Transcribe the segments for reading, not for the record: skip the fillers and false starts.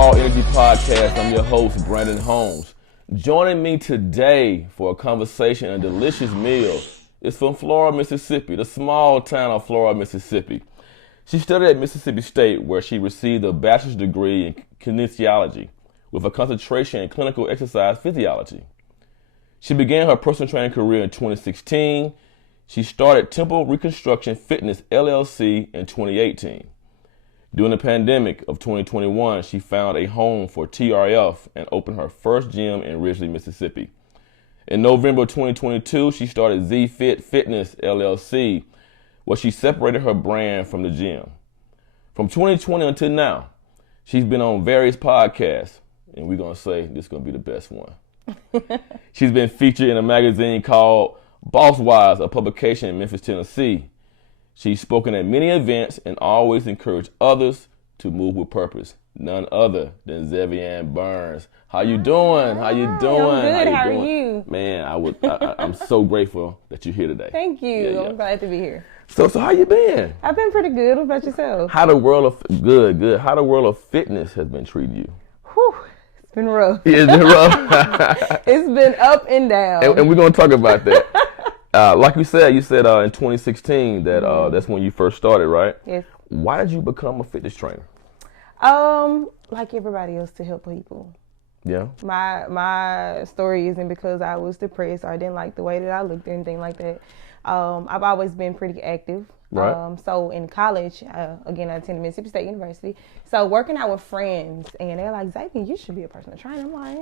Raw Energy Podcast. I'm your host, Brandon Holmes. Joining me today for a conversation and a delicious meal is from Flora, Mississippi, the small town of Flora, Mississippi. She studied at Mississippi State, where she received a bachelor's degree in kinesiology with a concentration in clinical exercise physiology. She began her personal training career in 2016. She started Temple Reconstruction Fitness LLC in 2018. During the pandemic of 2021, she found a home for TRF and opened her first gym in Ridgely, Mississippi. In November 2022, she started Z-Fit Fitness LLC, where she separated her brand from the gym. From 2020 until now, she's been on various podcasts, and we're going to say this is going to be the best one. She's been featured in a magazine called Boss Wise, a publication in Memphis, Tennessee. She's spoken at many events and always encouraged others to move with purpose. None other than Zavian Burns. How you doing? How you doing? I'm good. How are you? Man, I'm so grateful that you're here today. Thank you. Yeah. I'm glad to be here. So how you been? I've been pretty good. What about yourself? How the world of fitness has been treating you? Whew. It's been rough. Yeah, it's been rough. It's been up and down. And we're gonna talk about that. Like you said in 2016 that that's when you first started, right? Yes. Why did you become a fitness trainer? Like everybody else, to help people. Yeah. My story isn't because I was depressed or I didn't like the way that I looked or anything like that. I've always been pretty active. Right. So in college, again, I attended Mississippi State University. So working out with friends, and they're like, Zavian, you should be a personal trainer. I'm like,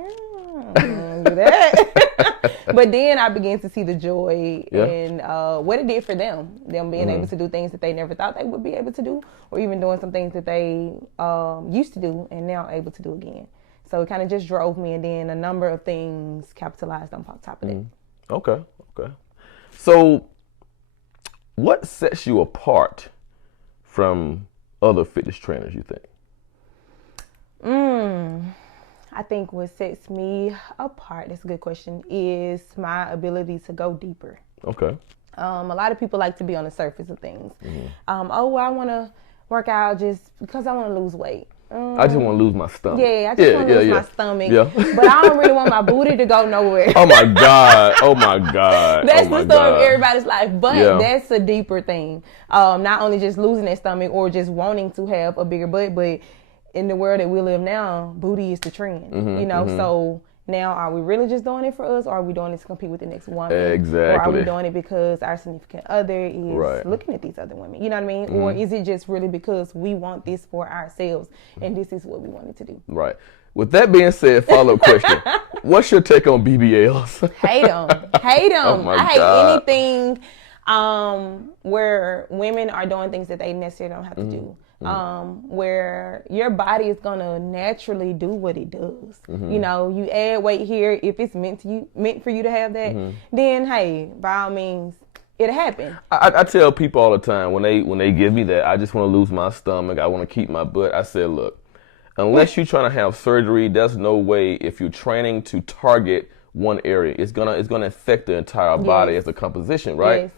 I don't do that. But then I began to see the joy and what it did for them being able to do things that they never thought they would be able to do, or even doing some things that they used to do and now able to do again. So it kind of just drove me, and then a number of things capitalized on top of it. Okay. So what sets you apart from other fitness trainers, you think? I think what sets me apart, that's a good question, is my ability to go deeper. Okay. A lot of people like to be on the surface of things. I want to work out just because I want to lose weight. I just want to lose my stomach. Yeah, I just want to lose my stomach. Yeah. But I don't really want my booty to go nowhere. Oh my God. That's the story of everybody's life. But that's a deeper thing. Not only just losing that stomach or just wanting to have a bigger butt, but in the world that we live now, booty is the trend. So now are we really just doing it for us, or are we doing it to compete with the next woman? Exactly. Or are we doing it because our significant other is looking at these other women? You know what I mean? Or is it just really because we want this for ourselves and this is what we wanted to do? Right. With that being said, follow-up question. What's your take on BBLs? Hate them. Oh my I hate God. anything where women are doing things that they necessarily don't have to do. Where your body is gonna naturally do what it does. You add weight here if it's meant for you to have that. Then hey, by all means, it'll happen. I tell people all the time when they give me that, I just want to lose my stomach, I want to keep my butt. I said, look, unless you're trying to have surgery, there's no way if you're training to target one area, it's gonna affect the entire body as a composition, right?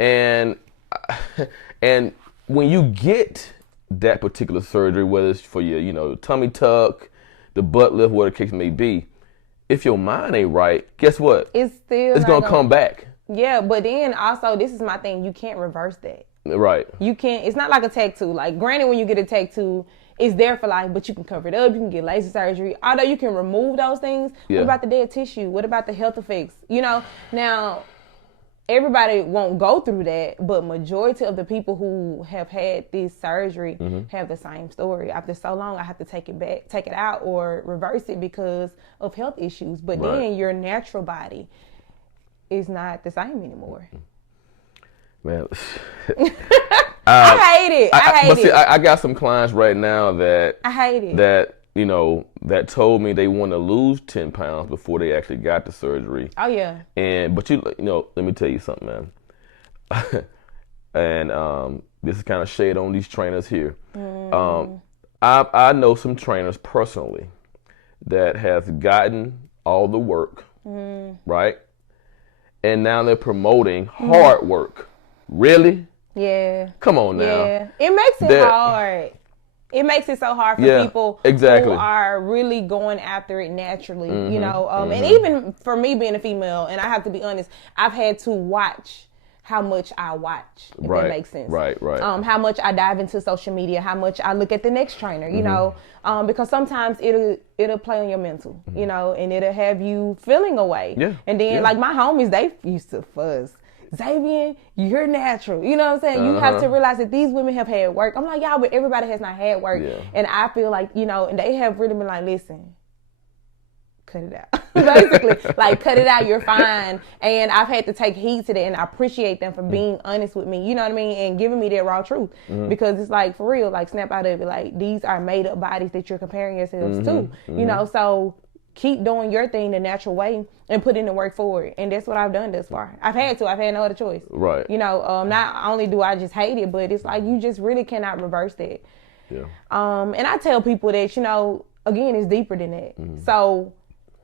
Yes. And when you get that particular surgery, whether it's for your, tummy tuck, the butt lift, whatever the case may be, if your mind ain't right, guess what? It's gonna come back. Yeah, but then also, this is my thing, you can't reverse that. Right. You can't, it's not like a tattoo. Like, granted, when you get a tattoo, it's there for life, but you can cover it up, you can get laser surgery. Although you can remove those things, what about the dead tissue? What about the health effects? Now, everybody won't go through that, but majority of the people who have had this surgery have the same story. After so long, I have to take it out or reverse it because of health issues. But then your natural body is not the same anymore. Man, I hate it. I got some clients right now that I hate it. That told me they want to lose 10 pounds before they actually got the surgery. Oh yeah. But let me tell you something, man. And this is kind of shade on these trainers here. I know some trainers personally that have gotten all the work, right? And now they're promoting hard work. Really? Yeah. Come on now. Yeah. It makes it hard. it makes it so hard for people exactly. who are really going after it naturally, you know. And even for me being a female, and I have to be honest, I've had to watch how much I watch, if that makes sense. Right. How much I dive into social media, how much I look at the next trainer, you know, because sometimes it'll play on your mental, you know, and it'll have you feeling away. Yeah. And then like my homies, they used to fuss. Zavian, you're natural. You know what I'm saying? You have to realize that these women have had work. I'm like, y'all, but everybody has not had work. Yeah. And I feel like, you know, and they have really been like, listen, cut it out. Basically, like, cut it out, you're fine. And I've had to take heed to that, and I appreciate them for being honest with me, you know what I mean, and giving me that raw truth. Because it's like, for real, like, snap out of it. Like, these are made up bodies that you're comparing yourselves to, you know, so keep doing your thing the natural way and put in the work for it. And that's what I've done thus far. I've had no other choice. Right. You know, not only do I just hate it, but it's like you just really cannot reverse that. Yeah. And I tell people that, you know, again, it's deeper than that. So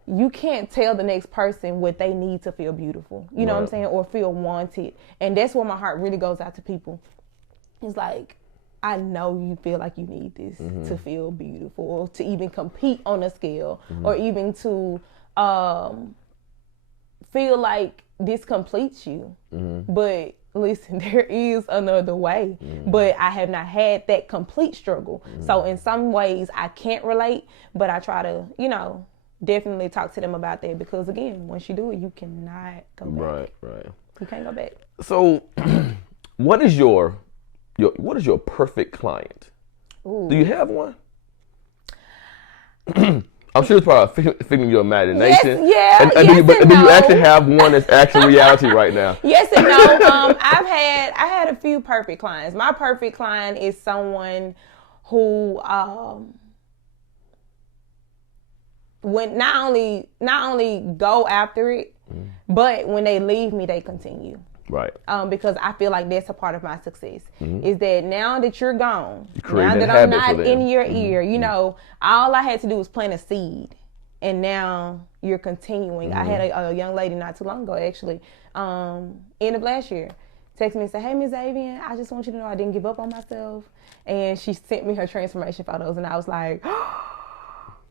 you can't tell the next person what they need to feel beautiful. You know what I'm saying? Or feel wanted. And that's where my heart really goes out to people. It's like, I know you feel like you need this to feel beautiful, or to even compete on a scale, or even to feel like this completes you. But listen, there is another way. But I have not had that complete struggle. So in some ways I can't relate, but I try to, you know, definitely talk to them about that, because again, once you do it, you cannot go back. Right. You can't go back. So what is your perfect client? Ooh. Do you have one? I'm sure it's probably a figment of your imagination. Yes, do you actually have one that's actually reality right now? Yes and no. I had a few perfect clients. My perfect client is someone who when not only go after it, but when they leave me, they continue. Right. Because I feel like that's a part of my success. Is that now that you're gone, now that that I'm not in your ear, you know, all I had to do was plant a seed, and now you're continuing. I had a young lady not too long ago, actually, end of last year, text me and say, "Hey, Ms. Zavian, I just want you to know I didn't give up on myself." And she sent me her transformation photos, and I was like,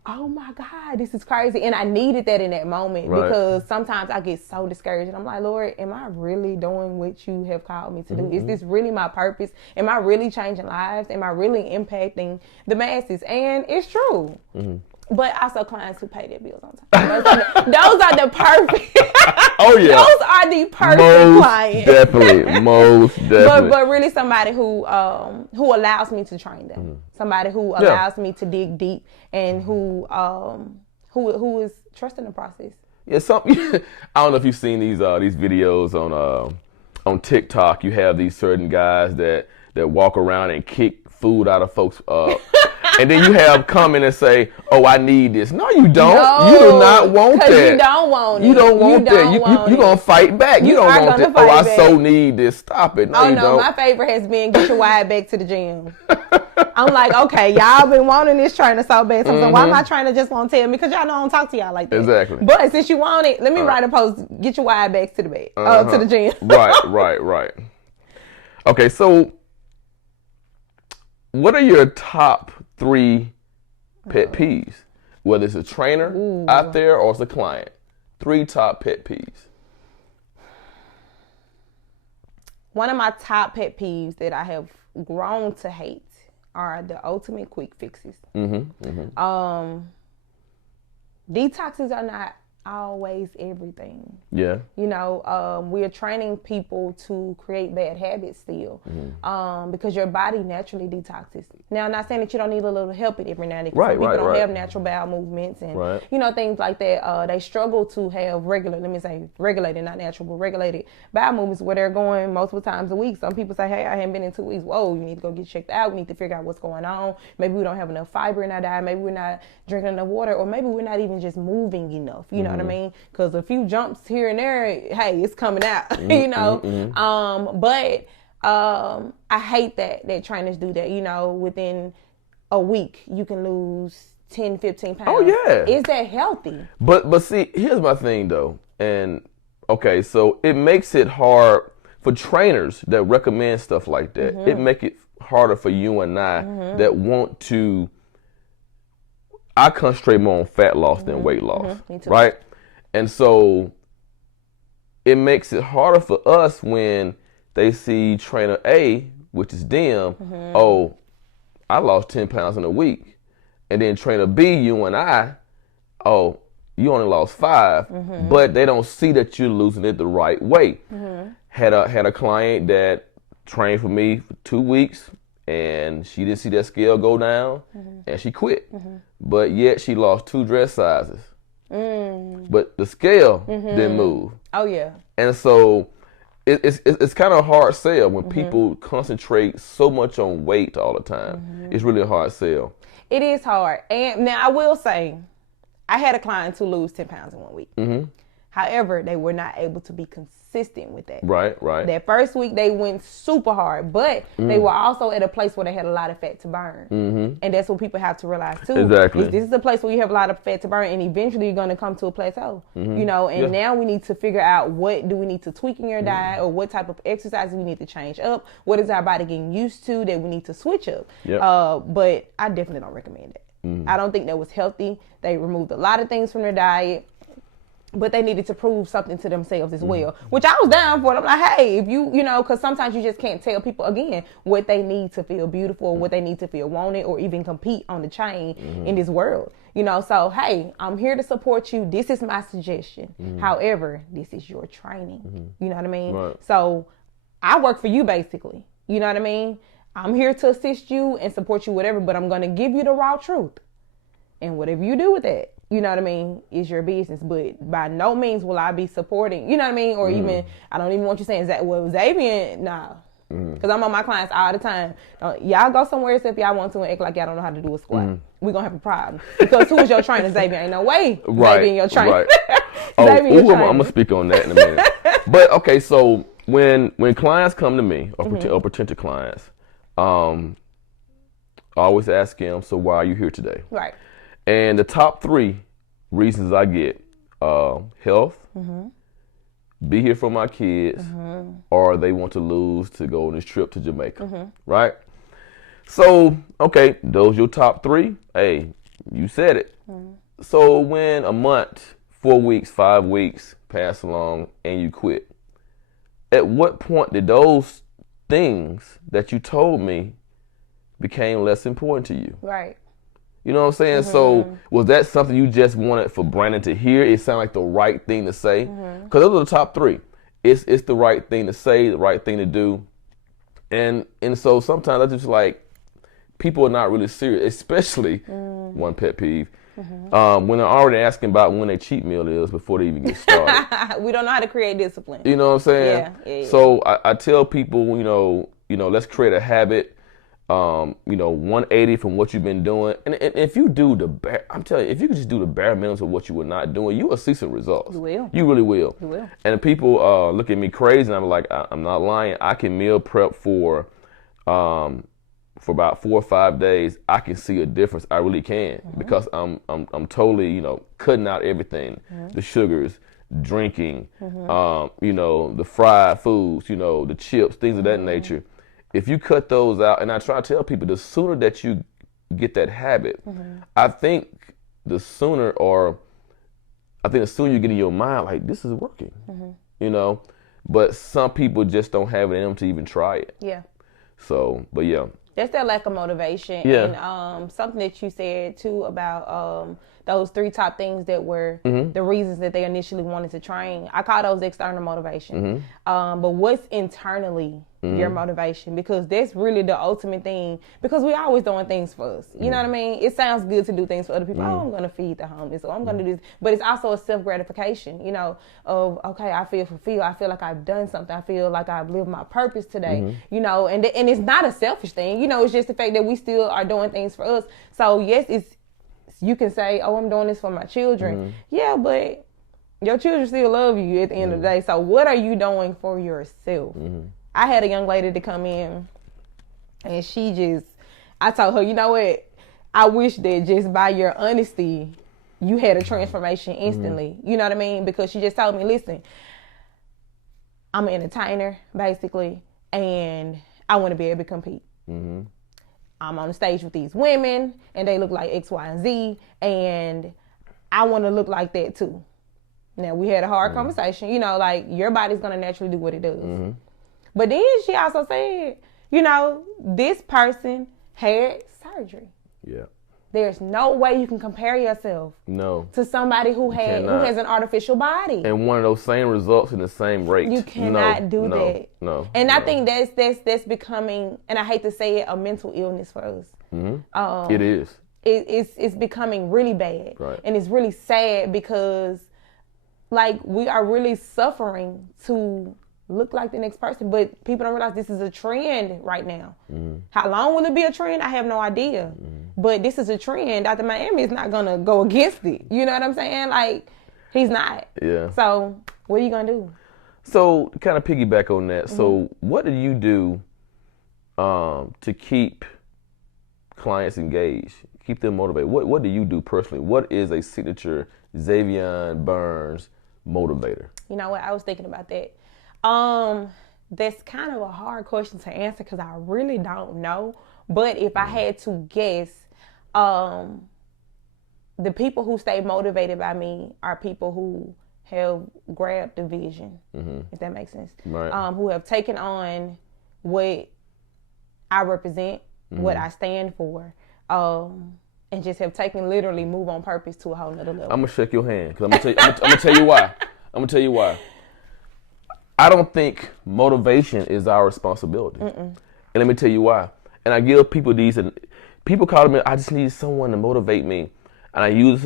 oh my God, this is crazy. And I needed that in that moment, because sometimes I get so discouraged, and I'm like, Lord, am I really doing what you have called me to do? Is this really my purpose? Am I really changing lives? Am I really impacting the masses? And it's true. But also clients who pay their bills on time. Those are the perfect. Oh yeah. Those are the perfect clients. Most definitely. But really somebody who allows me to train them. Somebody who allows me to dig deep, and who is trusting the process. Yeah, I don't know if you've seen these videos on TikTok. You have these certain guys that walk around and kick food out of folks. And then you have come in and say, "Oh, I need this." No, you don't. No, you do not want that. You don't want it. You don't want that. You're going to fight back. You don't want that. Oh, I so need this. Stop it. No, you don't. My favorite has been get your wide back to the gym. I'm like, okay, y'all been wanting this trainer so bad. So why my trainer just won't tell me? Because y'all know I don't talk to y'all like that. Exactly. But since you want it, let me write a post. Get your wide back to the bed, to the gym. Right. Okay, so what are your top 3 pet peeves? Whether it's a trainer out there or it's a client. 3 top pet peeves. One of my top pet peeves that I have grown to hate are the ultimate quick fixes. Detoxes are not always everything. Yeah. You know, we are training people to create bad habits still, because your body naturally detoxes. Now, I'm not saying that you don't need a little help every now and then. Some people don't have natural bowel movements and, you know, things like that. They struggle to have regulated, not natural, but regulated bowel movements where they're going multiple times a week. Some people say, hey, I haven't been in 2 weeks. Whoa, you need to go get checked out. We need to figure out what's going on. Maybe we don't have enough fiber in our diet. Maybe we're not drinking enough water, or maybe we're not even just moving enough. You know what I mean? Because a few jumps here and there, hey, it's coming out, you know? But I hate that trainers do that. You know, within a week, you can lose 10, 15 pounds. Oh, yeah. Is that healthy? But see, here's my thing, though. And, okay, so it makes it hard for trainers that recommend stuff like that. It make it harder for you and I that want to. I concentrate more on fat loss than weight loss, right? And so it makes it harder for us when they see trainer A, which is them, oh, I lost 10 pounds in a week. And then trainer B, you and I, oh, you only lost 5, but they don't see that you're losing it the right way. Had a client that trained for me for 2 weeks, and she didn't see that scale go down, and she quit. But yet she lost 2 dress sizes. But the scale didn't move. Oh, yeah. And so it's kind of a hard sell when people concentrate so much on weight all the time. It's really a hard sell. It is hard. And now I will say, I had a client to lose 10 pounds in 1 week. However, they were not able to be consistent with that. Right. That first week, they went super hard, but they were also at a place where they had a lot of fat to burn. And that's what people have to realize, too. Exactly. This is a place where you have a lot of fat to burn, and eventually you're going to come to a plateau. You know, and now we need to figure out what do we need to tweak in your diet, or what type of exercises we need to change up. What is our body getting used to that we need to switch up? But I definitely don't recommend it. I don't think that was healthy. They removed a lot of things from their diet. But they needed to prove something to themselves as well, which I was down for. I'm like, hey, if you know, because sometimes you just can't tell people, again, what they need to feel beautiful, what they need to feel wanted, or even compete on the chain in this world. You know, so, hey, I'm here to support you. This is my suggestion. However, this is your training. You know what I mean? Right. So I work for you, basically. You know what I mean? I'm here to assist you and support you, whatever, but I'm going to give you the raw truth. And whatever you do with that, you know what I mean, is your business. But by no means will I be supporting, you know what I mean? Or even, I don't even want you saying, Zavian, nah. Because I'm on my clients all the time. Y'all go somewhere else if y'all want to and act like y'all don't know how to do a squat. We're going to have a problem. Because who is your trainer? Zavian. Ain't no way Zavian your trainer. Right. I'm going to speak on that in a minute. But, okay, so when clients come to me, or potential clients, I always ask them, so why are you here today? Right. And the top 3 reasons I get, health, be here for my kids, or they want to lose to go on this trip to Jamaica, right? So, okay, those your top 3. Hey, you said it. So when a month, 4 weeks, 5 weeks pass along and you quit, at what point did those things that you told me became less important to you? Right. You know what I'm saying? So was that something you just wanted for Brandon to hear? It sounded like the right thing to say? Because those are the top 3. It's the right thing to say, the right thing to do. And so sometimes I just like, people are not really serious, especially, one pet peeve, when they're already asking about when their cheat meal is before they even get started. We don't know how to create discipline. You know what I'm saying? Yeah. So I tell people, you know, let's create a habit. 180 from what you've been doing. And if you do I'm telling you, if you could just do the bare minimum of what you were not doing, you will see some results. You will. You really will. You will. And people look at me crazy, and I'm like, I'm not lying. I can meal prep for about 4 or 5 days. I can see a difference. I really can, because I'm totally, cutting out everything, the sugars, drinking, the fried foods, the chips, things of that nature. If you cut those out, and I try to tell people, the sooner that you get that habit, I think the sooner you get in your mind, like, this is working, but some people just don't have it in them to even try it. Yeah. So, but yeah. That's that lack of motivation. Yeah. And something that you said too about those 3 top things that were the reasons that they initially wanted to train. I call those external motivation. But what's internally your motivation? Because that's really the ultimate thing. Because we always doing things for us. You know what I mean? It sounds good to do things for other people. Oh, I'm going to feed the homeless, or I'm going to do this. But it's also a self-gratification, of, okay, I feel fulfilled. I feel like I've done something. I feel like I've lived my purpose today, and it's not a selfish thing. It's just the fact that we still are doing things for us. So, yes, you can say, oh, I'm doing this for my children. Yeah, but your children still love you at the end of the day. So what are you doing for yourself? I had a young lady to come in, and I told her, you know what? I wish that just by your honesty, you had a transformation instantly. You know what I mean? Because she just told me, listen, I'm an entertainer, basically, and I want to be able to compete. Mm-hmm. I'm on the stage with these women, and they look like X, Y, and Z, and I want to look like that too. Now, we had a hard conversation. You know, like, your body's going to naturally do what it does. Mm-hmm. But then she also said, you know, this person had surgery. Yeah. There's no way you can compare yourself to somebody who has an artificial body. And one of those same results in the same rate. You cannot do that. No. And I think that's becoming, and I hate to say it, a mental illness for us. Mm-hmm. It is. It's becoming really bad. Right. And it's really sad because, like, we are really suffering to look like the next person, but people don't realize this is a trend right now. How long will it be a trend? I have no idea. But this is a trend. Dr. Miami is not gonna go against it. You know what I'm saying? Like, he's not. Yeah. So what are you gonna do? So kind of piggyback on that. So what do you do to keep clients engaged, keep them motivated? What do you do personally? What is a signature Zavian Burns motivator? You know what? I was thinking about that. That's kind of a hard question to answer because I really don't know. But if I had to guess, the people who stay motivated by me are people who have grabbed the vision, if that makes sense. Right. Who have taken on what I represent, what I stand for, and just have taken literally move on purpose to a whole nother level. I'm gonna shake your hand because I'm gonna tell you why. I'm gonna tell you why. I don't think motivation is our responsibility. And let me tell you why. And I give people these, and people call me, I just need someone to motivate me. And I use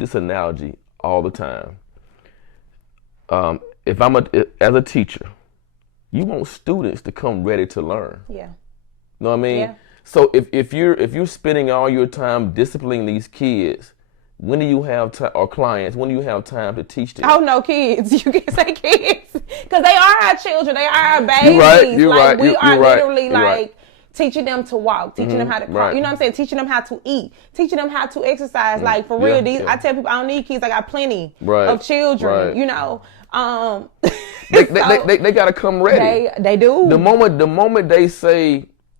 this analogy all the time. If as a teacher, you want students to come ready to learn. Yeah. Know what I mean? Yeah. So if you're spending all your time disciplining these kids, when do you have time, or clients, when do you have time to teach them? Oh, no, kids. You can say kids. Because they are our children. They are our babies. You're right. You're like, right. We are literally, You're like, right. teaching them to walk, teaching them how to crawl. You know what I'm saying? Teaching them how to eat, teaching them how to exercise. Like, for real, I tell people I don't need kids. I got plenty of children, you know. They got to come ready. They do. The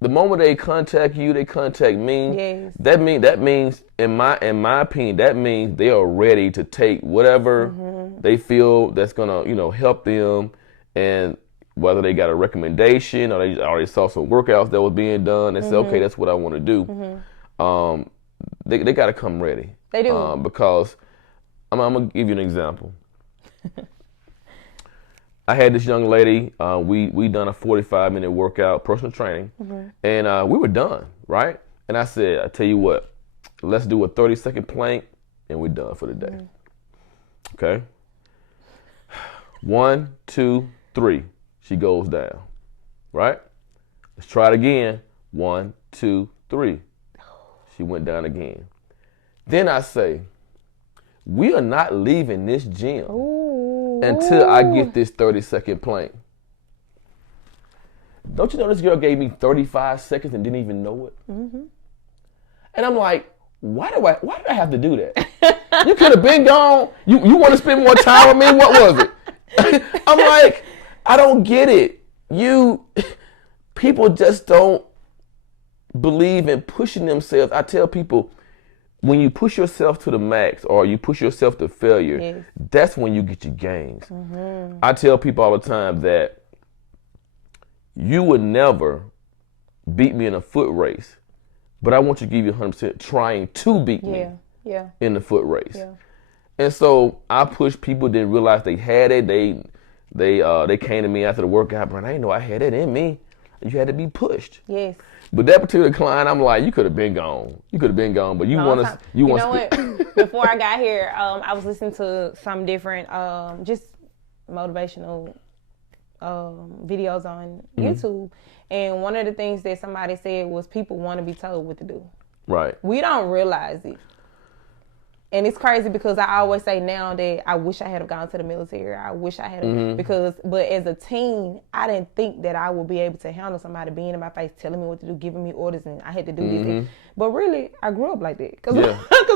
moment they contact you, they contact me. Yes. That means in my opinion, that means they are ready to take whatever they feel that's gonna help them, and whether they got a recommendation or they already saw some workouts that was being done and say, okay, that's what I want to do. They got to come ready. They do. Because I'm gonna give you an example. I had this young lady, we done a 45-minute workout, personal training, and we were done, right? And I said, I tell you what, let's do a 30-second plank, and we're done for the day. Okay? 1, 2, 3. She goes down, right? Let's try it again. 1, 2, 3. She went down again. Then I say, we are not leaving this gym until I get this 30-second plank. Don't you know this girl gave me 35 seconds and didn't even know it? And I'm like, why do I have to do that? You could have been gone. You want to spend more time with me? What was it? I'm like, I don't get it. People just don't believe in pushing themselves. I tell people, when you push yourself to the max or you push yourself to failure, that's when you get your gains. I tell people all the time that you would never beat me in a foot race, but I want you to give you 100% trying to beat me in the foot race. And so I push people, didn't realize they had it. They came to me after the workout, but I didn't know I had it in me. You had to be pushed. Yes. But that particular client, I'm like, you could have been gone. But you want to. You know what? Before I got here, I was listening to some different, just motivational videos on YouTube, and one of the things that somebody said was people want to be told what to do. Right. We don't realize it. And it's crazy because I always say now that I wish I had gone to the military. I wish I had, but as a teen, I didn't think that I would be able to handle somebody being in my face, telling me what to do, giving me orders, and I had to do these things. But really, I grew up like that. Because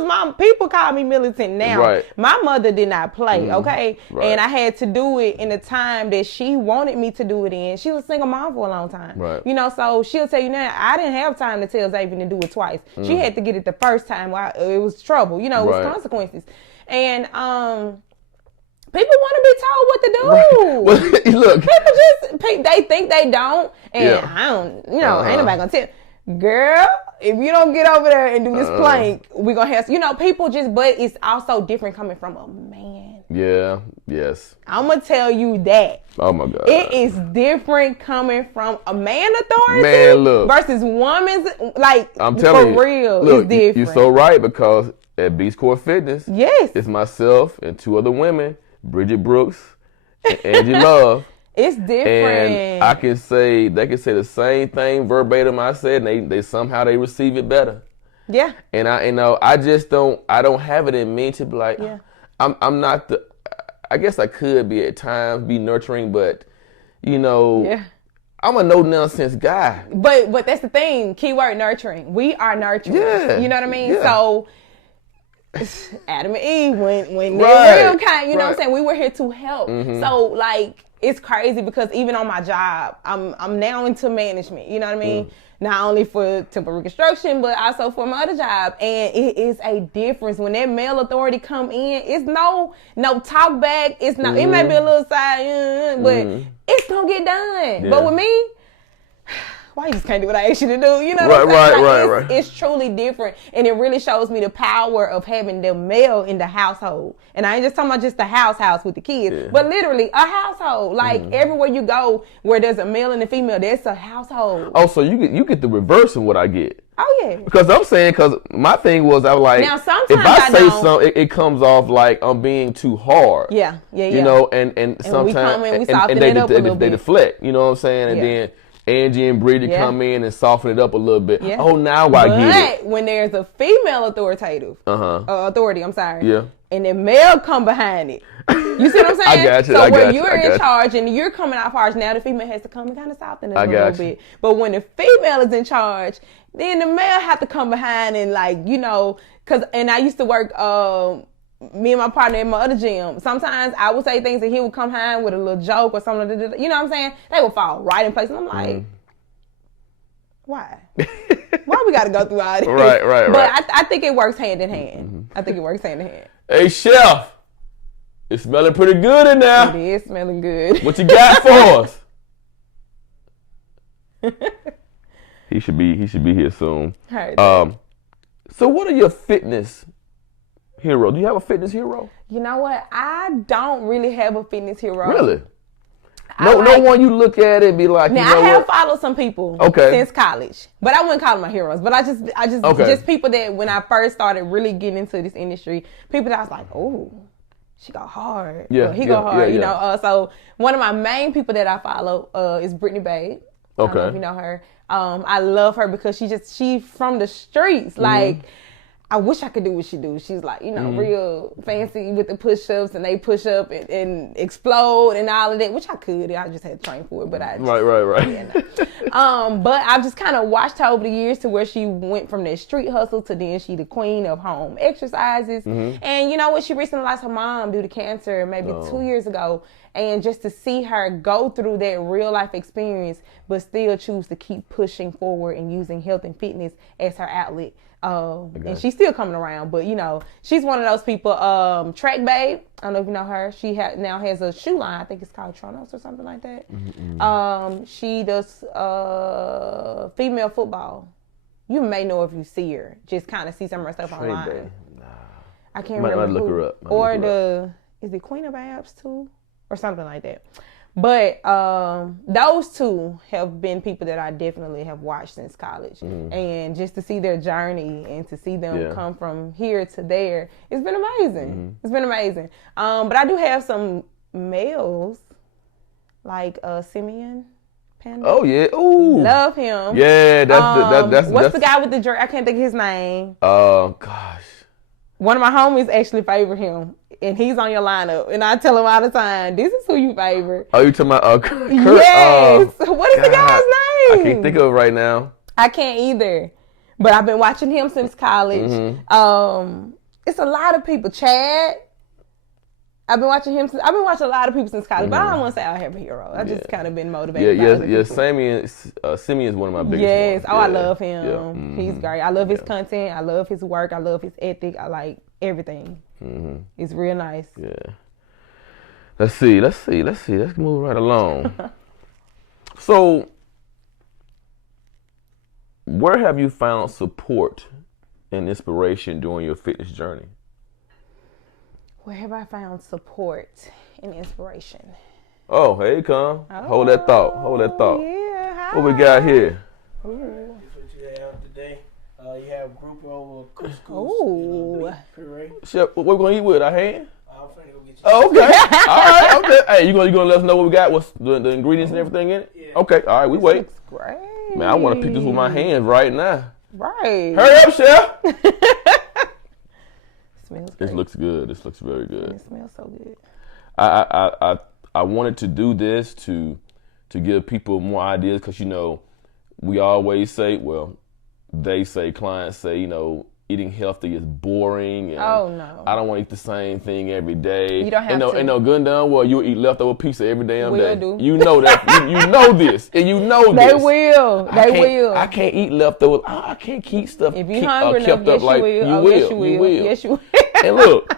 my people call me militant now. Right. My mother did not play, okay? Right. And I had to do it in the time that she wanted me to do it in. She was a single mom for a long time. Right. You know, so she'll tell you now, I didn't have time to tell Zavian to do it twice. She had to get it the first time. It was trouble. You know, it was consequences. And people want to be told what to do. Right. Well, look, they think they don't, and I don't. You know, ain't nobody gonna tell. Girl, if you don't get over there and do this plank, we're gonna have. You know, people just. But it's also different coming from a man. Yeah. Yes. I'm gonna tell you that. Oh my God. It is different coming from a man authority versus woman's. Like, I'm telling you, for real, look, it's different. You're so right, because at Beast Core Fitness, yes, it's myself and 2 other women, Bridget Brooks and Angie Love. It's different. And I can say, they can say the same thing verbatim I said, and they somehow they receive it better. Yeah. And I just don't have it in me to be like, I'm not I guess I could be at times, be nurturing, but I'm a no nonsense guy. But that's the thing, keyword nurturing. We are nurturing. Yeah. You know what I mean? Yeah. So Adam and Eve, when they're real kind, you know what I'm saying? We were here to help. Mm-hmm. So like, it's crazy because even on my job, I'm now into management, you know what I mean? Not only for temporary construction, but also for my other job. And it is a difference. When that male authority come in, it's no talk back. It's not, it may be a little side, but it's gonna get done. Yeah. But with me, why you just can't do what I asked you to do? You know what I'm saying? Right. It's truly different. And it really shows me the power of having the male in the household. And I ain't just talking about just the house with the kids, but literally a household. Like everywhere you go where there's a male and a female, that's a household. Oh, so you get the reverse of what I get. Oh, yeah. Because I'm saying, because my thing was, I was like, now, sometimes if I say something, it comes off like I'm being too hard. Yeah. You know, and sometimes we come in, we soften it up a little bit. They deflect, you know what I'm saying? And then Angie and Bridget come in and soften it up a little bit. Yeah. Oh, now I get it. But when there's a female authority, I'm sorry. Yeah. And the male come behind it. You see what I'm saying? I got you. So when you're in charge and you're coming out charge, now the female has to come and kind of soften it a little bit. But when the female is in charge, then the male have to come behind and and I used to work, me and my partner in my other gym, sometimes I would say things and he would come behind with a little joke or something. You know what I'm saying? They would fall right in place. And I'm like, why? Why we got to go through all this? Right. But I think it works hand in hand. I think it works hand in hand. Hey, Chef, it's smelling pretty good in there. It is smelling good. What you got for us? He should be here soon. So what are your fitness hero? Do you have a fitness hero? You know what? I don't really have a fitness hero. Really? No one you look at it and be like, now, I have followed some people since college, but I wouldn't call them my heroes. But I just people that when I first started really getting into this industry, people that I was like, oh, she go hard. Yeah, he go hard. You know. So one of my main people that I follow is Brittany Babe. I don't know if you know her. I love her because she from the streets. Like, I wish I could do what she do. She's like, real fancy with the push-ups, and they push up and explode and all of that, which I could. I just had to train for it, but Right. Yeah, no. But I've just kind of watched her over the years to where she went from that street hustle to then she the queen of home exercises. And you know what? She recently lost her mom due to cancer maybe 2 years ago. And just to see her go through that real life experience, but still choose to keep pushing forward and using health and fitness as her outlet. And she's still coming around, but she's one of those people. Track Babe, I don't know if you know her. She now has a shoe line. I think it's called Tronos or something like that. She does female football. You may know if you see her. Just kind of see some of her stuff online. Nah. I can't remember. Might look her up. Or is it Queen of Abs too? Or something like that. But those two have been people that I definitely have watched since college. And just to see their journey and to see them come from here to there, it's been amazing. It's been amazing. But I do have some males, like Simeon Panda. Oh, yeah. Ooh. Love him. Yeah, that's what's the guy with the jerk? I can't think of his name. Gosh. One of my homies actually favor him. And he's on your lineup. And I tell him all the time, this is who you favor. Oh, you talking about Kurt? Yes. What is the guy's name? I can't think of it right now. I can't either. But I've been watching him since college. it's a lot of people. Chad. I've been watching him. I've been watching a lot of people since college, but I don't want to say I have a hero. I just kind of been motivated. Simeon is one of my biggest. Yes, ones. I love him. Yeah. Mm-hmm. He's great. I love his content. I love his work. I love his ethic. I like everything. Mm-hmm. It's real nice. Yeah. Let's see. Let's move right along. So, where have you found support and inspiration during your fitness journey? Where have I found support and inspiration? Oh, here you come. Hold that thought. Yeah, hi. What we got here? This is what you have today. You have group over couscous. Ooh. Puree. Chef, what we gonna eat with? Our hand? I'm finna go get you. Oh, okay. All right. Okay. Hey, you gonna let us know what we got? What's the ingredients and everything in it? Yeah. Okay. All right. We wait. Looks great. Man, I want to pick this with my hands right now. Right. Hurry up, chef. Smells great. This looks good. This looks very good. It smells so good. I wanted to do this to give people more ideas because, we always say, clients say, eating healthy is boring. And oh, no. I don't want to eat the same thing every day. You don't have to. Ain't no good and done well, you'll eat leftover pizza every damn day. Do. You know that. you know this. And you know this. They will. I can't eat leftovers. I can't keep stuff if you're hungry enough, kept up like you will. Yes, you will. Yes, you will. And look,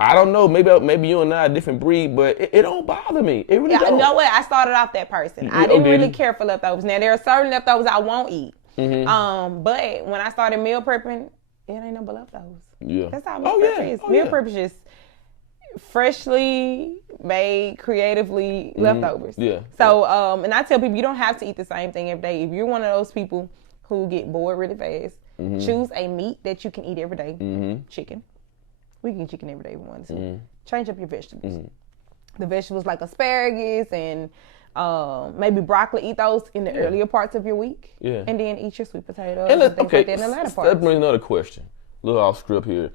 I don't know. Maybe you and I are a different breed, but it don't bother me. It really don't. You know what? I started off that person. I didn't really care for leftovers. Now, there are certain leftovers I won't eat. Mm-hmm. But when I started meal prepping, it ain't no but leftovers. Yeah. That's how meal prep is. Meal prep is just freshly made, creatively leftovers. Yeah. So, and I tell people you don't have to eat the same thing every day. If you're one of those people who get bored really fast, choose a meat that you can eat every day. Chicken. We can eat chicken every day if we want to. Change up your vegetables. The vegetables like asparagus and maybe broccoli, eat those in the earlier parts of your week. Yeah. And then eat your sweet potatoes and things like that in the latter parts. That brings another question. A little off script here.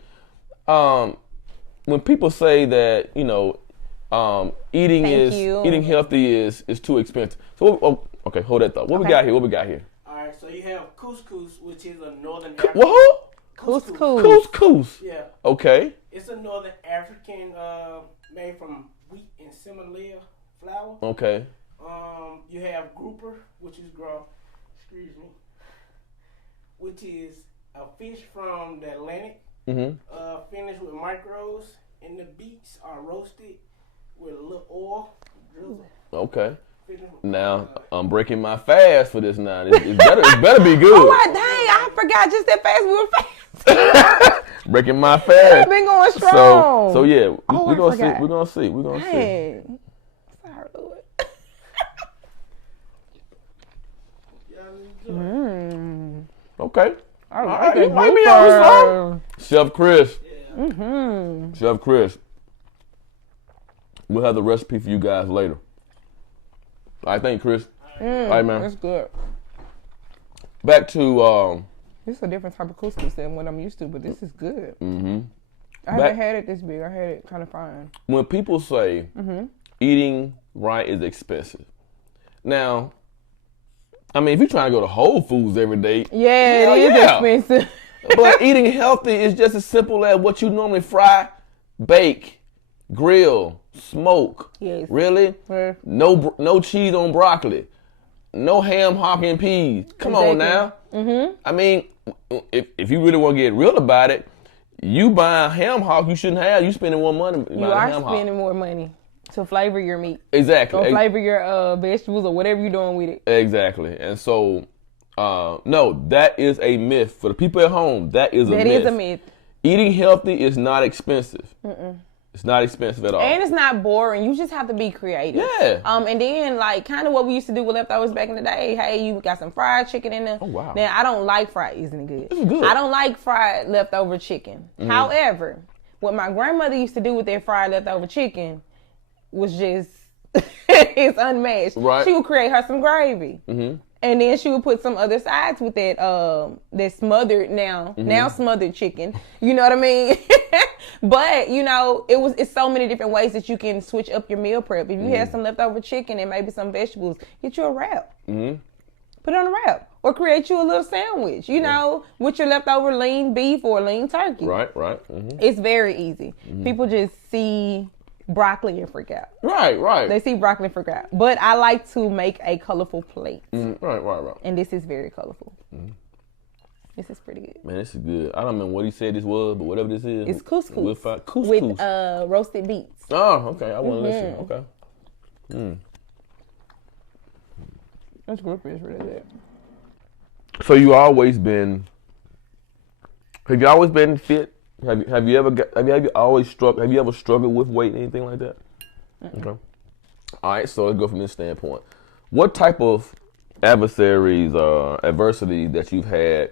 When people say that, eating healthy is too expensive. So, okay, hold that thought. What we got here? All right, so you have couscous, which is a northern African. What? Couscous. Yeah. Okay. It's a northern African made from wheat and semolina flour. Okay. You have grouper, which is which is a fish from the Atlantic. Finished with micros, and the beets are roasted with a little oil. Okay. Now I'm breaking my fast for this now. It better be good. Oh my dang! I forgot just that fast. We were fast. Breaking my fast. I've been going strong. So yeah, we're gonna see. We're gonna see. We're gonna see. Sorry, Lord. Okay. All right. You might be on the Chef Chris. Chef Chris. We'll have the recipe for you guys later. I think, Chris. All right, man. That's good. Back to this is a different type of couscous than what I'm used to, but this is good. I haven't had it this big. I had it kind of fine. When people say eating right is expensive, now, I mean, if you're trying to go to Whole Foods every day, it is expensive. But eating healthy is just as simple as what you normally fry, bake, grill, smoke. Yes. Really? Yeah. No cheese on broccoli. No ham, hock, and peas. Come on now. I mean, if you really want to get real about it, you buy a ham hock you shouldn't have. You spending more money. You are spending more money to flavor your meat. Exactly. Or flavor your vegetables or whatever you're doing with it. Exactly. And so, no, that is a myth. For the people at home, that is a myth. That is a myth. Eating healthy is not expensive. It's not expensive at all. And it's not boring. You just have to be creative. Yeah. And then, like, kind of what we used to do with leftovers back in the day. Hey, you got some fried chicken in there. Oh, wow. Now, I don't like fried. Isn't it good? It's good. I don't like fried leftover chicken. However, what my grandmother used to do with that fried leftover chicken was just, it's unmatched. Right. She would create her some gravy. And then she would put some other sides with that that smothered now smothered chicken. You know what I mean? But it's so many different ways that you can switch up your meal prep. If you have some leftover chicken and maybe some vegetables, get you a wrap. put it on a wrap. Or create you a little sandwich, you know, with your leftover lean beef or lean turkey. Right. Mm-hmm. It's very easy. Mm-hmm. People just see broccoli and freak out. Right. They see broccoli and freak out. But I like to make a colorful plate. Right. And this is very colorful. Mm-hmm. This is pretty good. Man, this is good. I don't remember what he said this was, but whatever this is. It's couscous. Couscous. With roasted beets. Oh, okay. I want to listen. Okay. That's good. It's really good. So you always been? Have you always been fit? Have you ever struggled with weight, anything like that? Mm-mm. Okay. All right. So let's go from this standpoint. What type of adversaries or adversity that you've had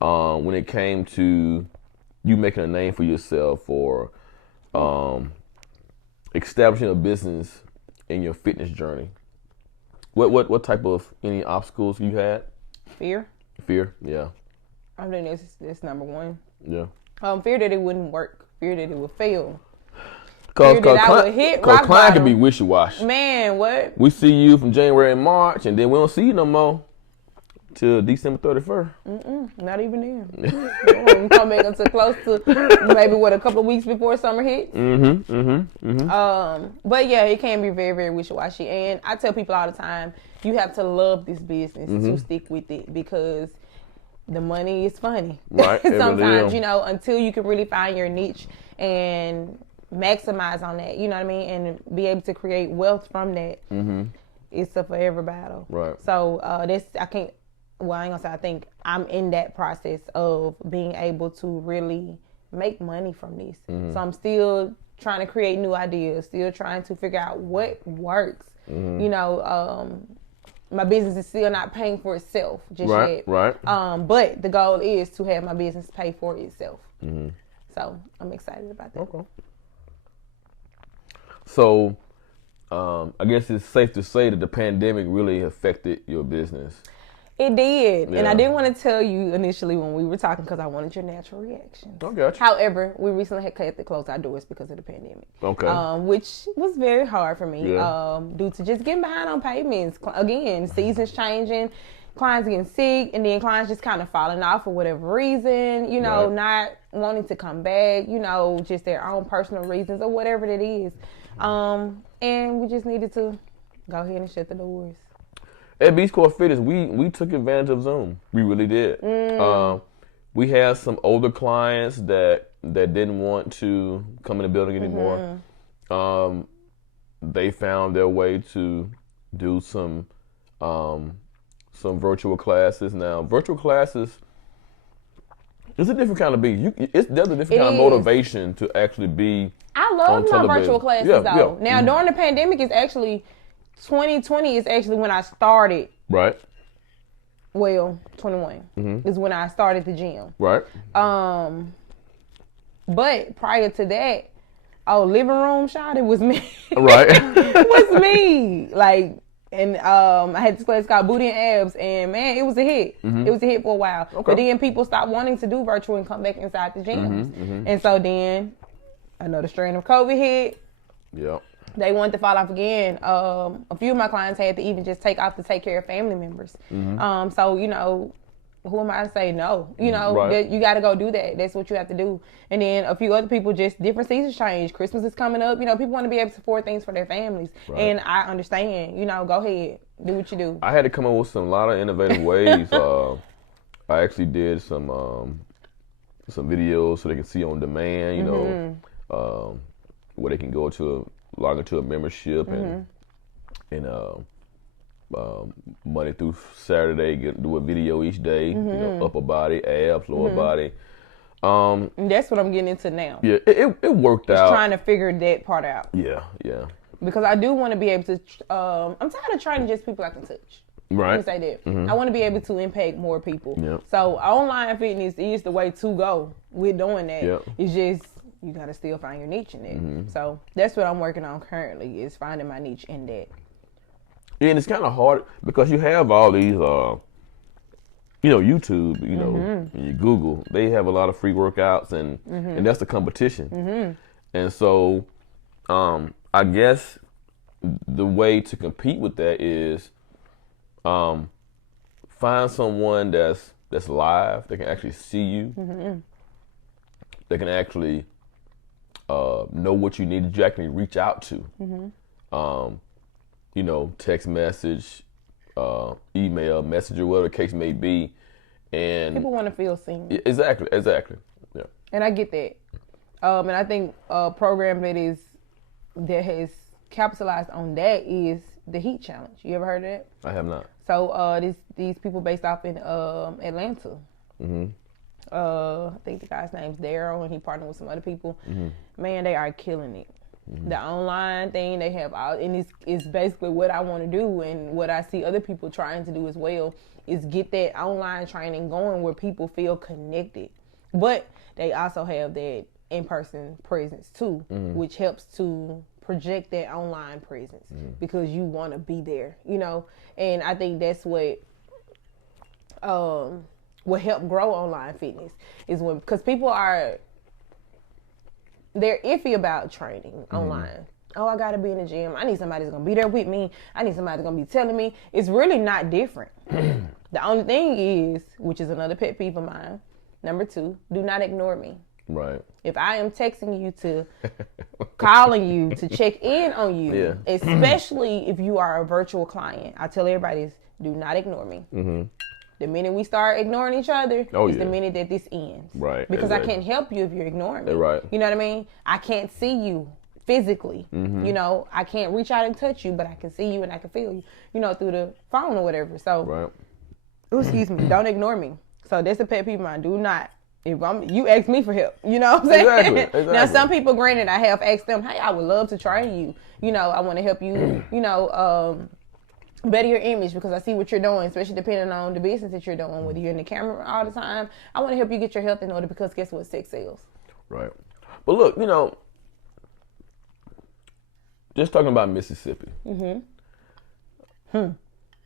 when it came to you making a name for yourself or establishing a business in your fitness journey? What type of any obstacles you had? Fear, yeah. I think that's number one. Yeah. Fear that it wouldn't work. Fear that it would fail. Cause client can be wishy-washy. Man, what? We see you from January and March, and then we don't see you no more till December 31st. Not even then. Come back until close to maybe a couple of weeks before summer hits. But yeah, it can be very, very wishy-washy. And I tell people all the time, you have to love this business to stick with it because the money is funny. Right. Sometimes, until you can really find your niche and maximize on that, you know what I mean, and be able to create wealth from that. It's a forever battle. Right. So I ain't gonna say I think I'm in that process of being able to really make money from this. So I'm still trying to create new ideas, still trying to figure out what works. My business is still not paying for itself just yet. Right. But the goal is to have my business pay for itself. So I'm excited about that. Okay. So, I guess it's safe to say that the pandemic really affected your business. It did. Yeah. And I didn't want to tell you initially when we were talking because I wanted your natural reaction. I got you. However, we recently had to close our doors because of the pandemic. Okay. Which was very hard for me Yeah. Due to just getting behind on payments. Again, seasons changing, clients getting sick, and then clients just kind of falling off for whatever reason, Right. not wanting to come back, just their own personal reasons or whatever it is. And we just needed to go ahead and shut the doors. At Beast Core Fitness, we took advantage of Zoom. We really did. We had some older clients that didn't want to come in the building anymore. They found their way to do some virtual classes. Now, virtual classes, it's a different kind of beat. There's a different kind of motivation to actually be. I love my virtual classes though. Yeah. Now during the pandemic, 2020 is actually when I started. Right. Well, 21 is when I started the gym. Right. But prior to that, living room shot, it was me. Right. It was me. And I had this class called Booty and Abs, and man, it was a hit. It was a hit for a while. Okay. But then people stopped wanting to do virtual and come back inside the gyms. And so then another strain of COVID hit. Yeah. They wanted to fall off again. A few of my clients had to even just take off to take care of family members. So, who am I to say no? Right. You got to go do that. That's what you have to do. And then a few other people, just different seasons change. Christmas is coming up. People want to be able to support things for their families. Right. And I understand. Go ahead. Do what you do. I had to come up with a lot of innovative ways. I actually did some videos so they can see on demand, where they can go log into a membership and Monday through Saturday do a video each day, upper body, abs, lower body. And that's what I'm getting into now. Yeah, it worked out. Just trying to figure that part out. Yeah. Because I do want to be able to, I'm tired of training just people I can touch. Right. Let me say that. I want to be able to impact more people. Yep. So online fitness is the way to go with doing that. Yep. It's just, you got to still find your niche in that. So that's what I'm working on currently, is finding my niche in that. Yeah, and it's kind of hard because you have all these, YouTube, and you Google, they have a lot of free workouts and that's the competition. And so, I guess the way to compete with that is, find someone that's live, they can actually see you, they can actually know what you need to actually reach out to. You know, text message, email, messenger, whatever the case may be. And people want to feel seen. Exactly. Yeah. And I get that. And I think a program that has capitalized on that is the Heat Challenge. You ever heard of that? I have not. So these people based off in Atlanta. I think the guy's name's Daryl, and he partnered with some other people. Man, they are killing it. The online thing they have out, and it's basically what I want to do, and what I see other people trying to do as well, is get that online training going where people feel connected. But they also have that in-person presence too, which helps to project that online presence because you want to be there, you know. And I think that's what help grow online fitness is when, because people they're iffy about training online. Oh, I gotta be in the gym. I need somebody that's gonna be there with me. I need somebody that's gonna be telling me. It's really not different. The only thing is, which is another pet peeve of mine, number 2, do not ignore me. Right. If I am texting you to, calling you to check in on you, especially if you are a virtual client, I tell everybody, do not ignore me. The minute we start ignoring each other, the minute that this ends. Right. Because I can't help you if you're ignoring me. Right. You know what I mean? I can't see you physically. You know, I can't reach out and touch you, but I can see you and I can feel you, you know, through the phone or whatever. So, excuse me, don't ignore me. So that's a pet peeve of mine. Do not. If you ask me for help, you know what I'm saying? Exactly. Now, some people, granted, I have asked them, hey, I would love to train you. You know, I want to help you, you know, better your image because I see what you're doing, especially depending on the business that you're doing, whether you're in the camera all the time. I want to help you get your health in order because guess what? Sex sells. Right. But look, you know, just talking about Mississippi. And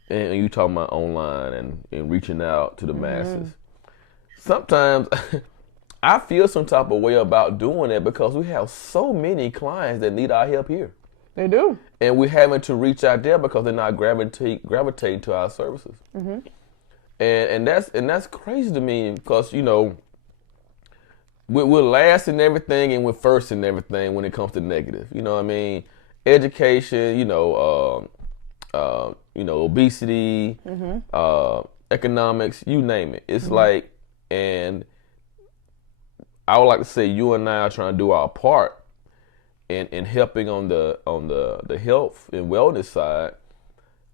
you talking about online and reaching out to the masses. Sometimes I feel some type of way about doing that because we have so many clients that need our help here. They do. And we're having to reach out there because they're not gravitating to our services. And that's crazy to me because, you know, we're last in everything and we're first in everything when it comes to negative. You know what I mean? Education, you know, obesity, economics, you name it. It's like, and I would like to say you and I are trying to do our part in helping on the health and wellness side.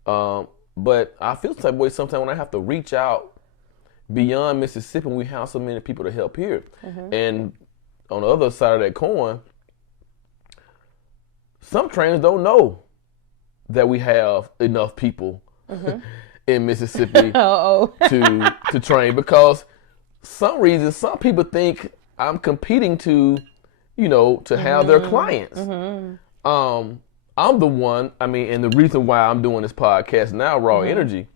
But I feel the type of way sometimes when I have to reach out beyond Mississippi and we have so many people to help here. And on the other side of that coin, some trainers don't know that we have enough people in Mississippi to train because some people think I'm competing to have their clients. I'm the one, and the reason why I'm doing this podcast now, Raw Energy,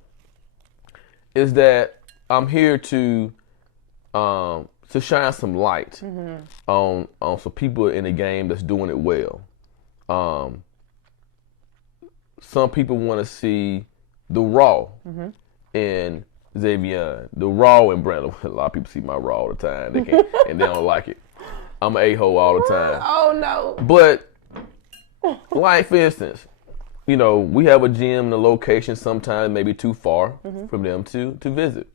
is that I'm here to shine some light on some people in the game that's doing it well. Some people want to see the raw in Zavian, the raw in Brandon. A lot of people see my raw all the time. They can't, and they don't like it. I'm an a-hole all the time. Oh no! But like for instance, we have a gym in a location sometimes maybe too far from them to visit.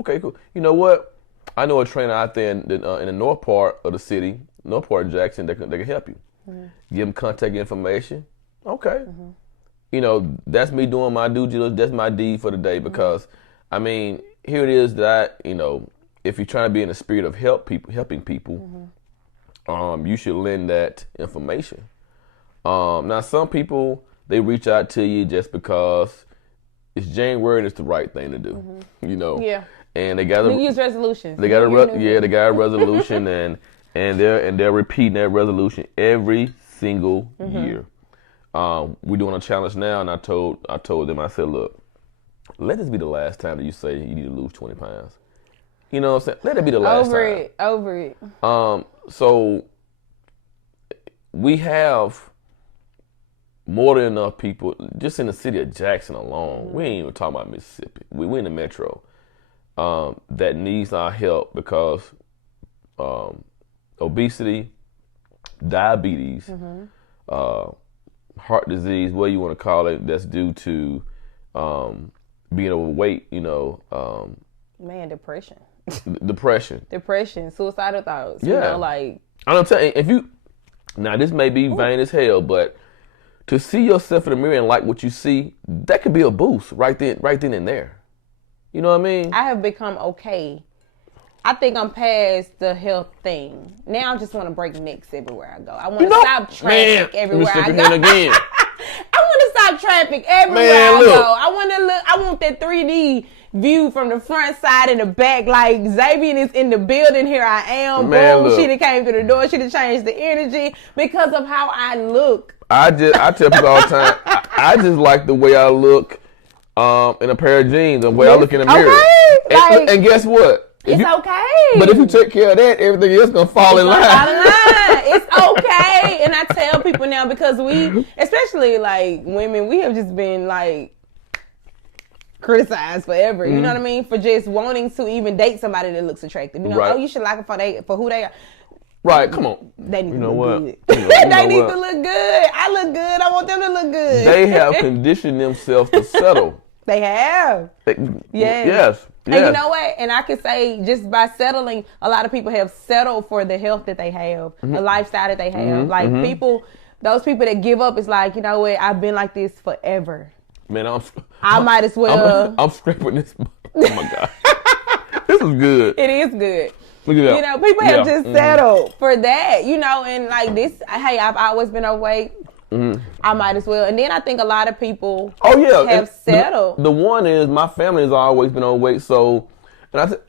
Okay, cool. You know what? I know a trainer out there in the north part of the city, north part of Jackson, that can help you. Give them contact information. Okay. That's me doing my due diligence. That's my deed for the day because, here it is that, if you're trying to be in the spirit of helping people, you should lend that information. Now, some people, they reach out to you just because it's January and it's the right thing to do, Yeah. And they got New Year's resolutions. They got they got a resolution and they're repeating that resolution every single year. We're doing a challenge now, and I told them, I said, look, let this be the last time that you say you need to lose 20 pounds. You know what I'm saying? Let it be the last time. Over it. So we have more than enough people, just in the city of Jackson alone, we ain't even talking about Mississippi. We in the metro, that needs our help because obesity, diabetes, heart disease, what you want to call it, that's due to being overweight, depression. Depression, suicidal thoughts. Yeah. Like I'm telling you, now this may be vain as hell, but to see yourself in the mirror and like what you see, that could be a boost right then and there. You know what I mean? I have become okay. I think I'm past the health thing. Now I just want to break necks everywhere I go. I want to stop traffic everywhere I go. Again. I want to stop traffic everywhere I go. I want that 3D view from the front, side, and the back. Like Zavian is in the building. Here I am. Boom. She done came through the door. She done changed the energy because of how I look. I tell people all the time, I just like the way I look in a pair of jeans, the way I look in the mirror. Okay. And guess what? It's okay. But if you take care of that, everything else gonna fall in line. It's okay. And I tell people now, because we, especially like women, we have just been like criticized forever. You know what I mean? For just wanting to even date somebody that looks attractive. Oh, you should like them for who they are. Right, come on. They need to look good. They need to look good. I look good. I want them to look good. They have conditioned themselves to settle. They have. Yes. And you know what? And I can say, just by settling, a lot of people have settled for the health that they have, the lifestyle that they have. Like those people that give up, it's like, you know what? I've been like this forever. Man, I might as well. I'm scraping this. Oh my God. This is good. It is good. Look at that. People have just settled for that, and like this, hey, I've always been overweight. I might as well. And then I think a lot of people have settled. The one is, my family has always been overweight, so, and I said,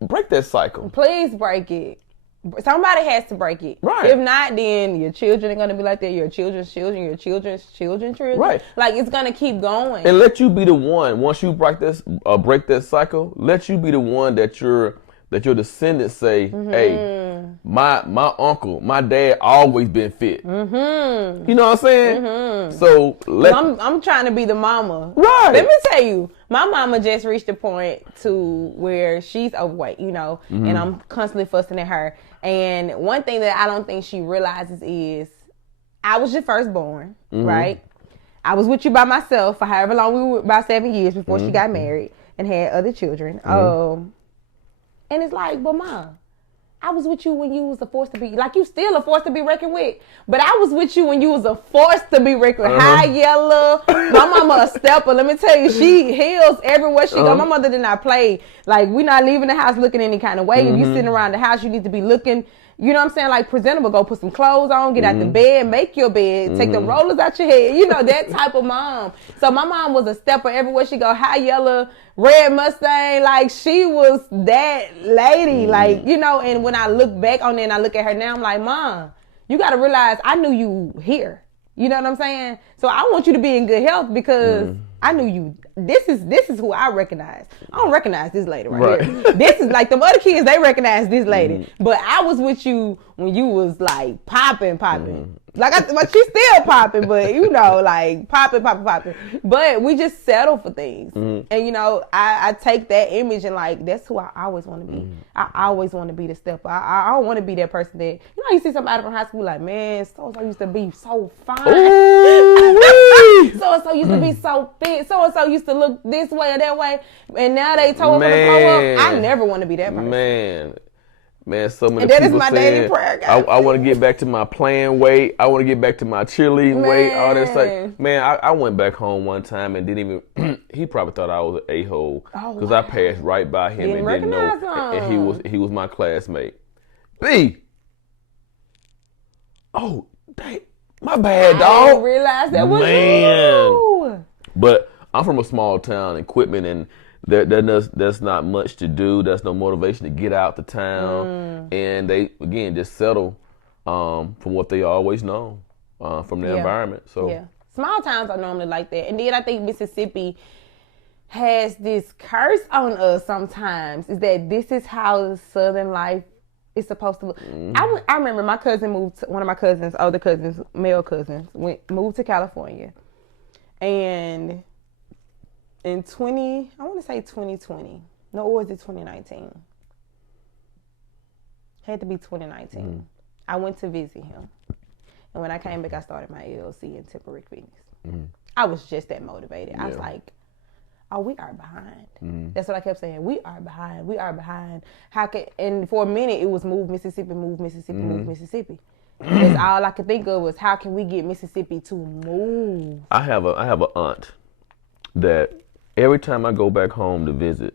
break that cycle. Please break it. Somebody has to break it. Right. If not, then your children are going to be like that. Your children's children, your children's children's children. Right. Like, it's going to keep going. And let you be the one, once you break that cycle, let you be the one that your descendants say, hey, my uncle, my dad always been fit. You know what I'm saying? So I'm trying to be the mama. Right. Let me tell you, my mama just reached a point to where she's overweight, and I'm constantly fussing at her. And one thing that I don't think she realizes is, I was your firstborn, right? I was with you by myself for however long we were, about 7 years before she got married and had other children. And it's like, but Mom, I was with you when you was a force to be, like, you still a force to be reckoned with. But I was with you when you was a force to be reckoned with. High yellow. My mama a stepper. Let me tell you, she heals everywhere she go. My mother did not play. Like, we not leaving the house looking any kind of way. If you sitting around the house, you need to be looking, you know what I'm saying, like presentable. Go put some clothes on, get out the bed, make your bed, take the rollers out your head. That type of mom. So my mom was a stepper everywhere she go. High yellow, red Mustang. Like, she was that lady. Like, and when I look back on it and I look at her now, I'm like, Mom, you got to realize I knew you here. You know what I'm saying? So I want you to be in good health because I knew you. This is who I recognize. I don't recognize this lady right here. This is like the other kids, they recognize this lady. But I was with you when you was like popping. Like she's still popping, but like popping. But we just settle for things. And I take that image and like, that's who I always want to be. I always want to be the stepper. I don't want to be that person that, you see somebody from high school like, man, so-and-so used to be so fine. So-and-so used to be so fit. So-and-so used to look this way or that way. And now they told her to grow up. I never want to be that person. Man, so many and that people is my daily prayer, guys. I want to get back to my playing weight. I want to get back to my cheerleading weight. All that stuff. Man, I went back home one time and didn't even. He probably thought I was an a-hole because I passed right by him and didn't know. And he was my classmate. B. Oh, dang, my bad, dog. I didn't realize that was you. But I'm from a small town, Equipment, and there's not much to do. There's no motivation to get out to town. And they, again, just settle from what they always know from their environment. So small towns are normally like that. And then I think Mississippi has this curse on us sometimes, is that this is how the Southern life it's supposed to look. I remember my cousin moved. One of my cousins, older cousins, male cousins, moved to California, and in 2020. No, or was it 2019? Had to be 2019. I went to visit him, and when I came back, I started my LLC in temporary fitness. I was just that motivated. I was like, oh, we are behind. That's what I kept saying. We are behind. We are behind. And for a minute, it was move Mississippi, move Mississippi, move Mississippi. That's all I could think of was how can we get Mississippi to move? I have an aunt that every time I go back home to visit,